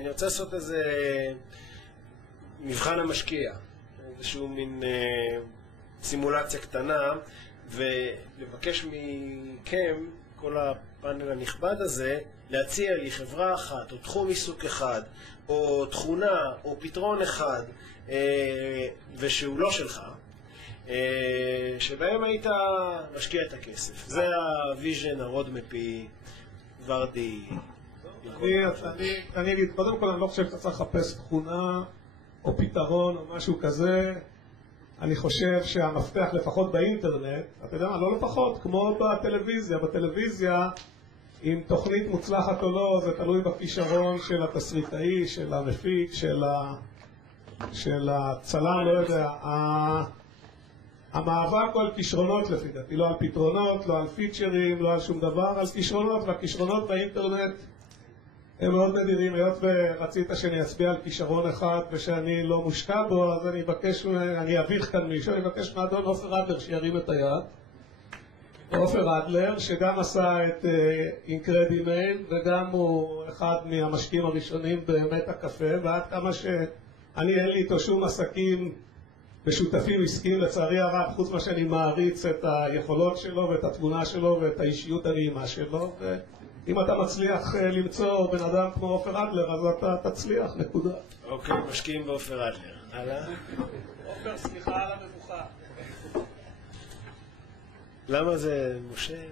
אני רוצה לעשות איזה מבחן המשקיע, איזשהו מין סימולציה קטנה, ולבקש מכם, כל הפאנל הנכבד הזה, להציע לי חברה אחת, או תחום עיסוק אחד, או תכונה, או פתרון אחד, ושהוא לא שלך, שבהם היית משקיע את הכסף. זה הוויז'ן, הרודמפי, ורדי. אני אגיד, קודם כל אני לא חושב שאתה צריך לחפש תכונה או פתרון או משהו כזה. אני חושב שהמפתח לפחות באינטרנט, אתה יודע מה, לא לפחות, כמו בטלוויזיה. בטלוויזיה, אם תוכנית מוצלחת או לא, זה תלוי בכישרון של התסריטאי, של המפיק, של הצלם, לא יודע. המאבק הוא על כישרונות לפי דעתי, לא על פתרונות, לא על פיצ'רים, לא על שום דבר, על כישרונות, והכישרונות באינטרנט הם מאוד נדירים. היות ורצית שאני אצביע על כישרון אחד ושאני לא מושקע בו, אז אני אביך כאן מישהו, אני אבקש מאדון עופר אדלר שירים את היד. עופר אדלר, שגם עשה את אינקרדימייל, וגם הוא אחד מהמשקיעים הראשונים באמת הקפה, ועד כמה שאני אין לי איתו שום עסקים ושותפים עסקיים לצערי הרב, חוץ מה שאני מעריץ את היכולות שלו ואת התמונה שלו ואת האישיות הנעימה שלו. ואם אתה מצליח למצוא בן אדם כמו עופר אדלר, אז אתה תצליח, נקודה. אוקיי, משקיעים בעופר אדלר. הלאה. עופר, סליחה על המבוכה. למה זה משה?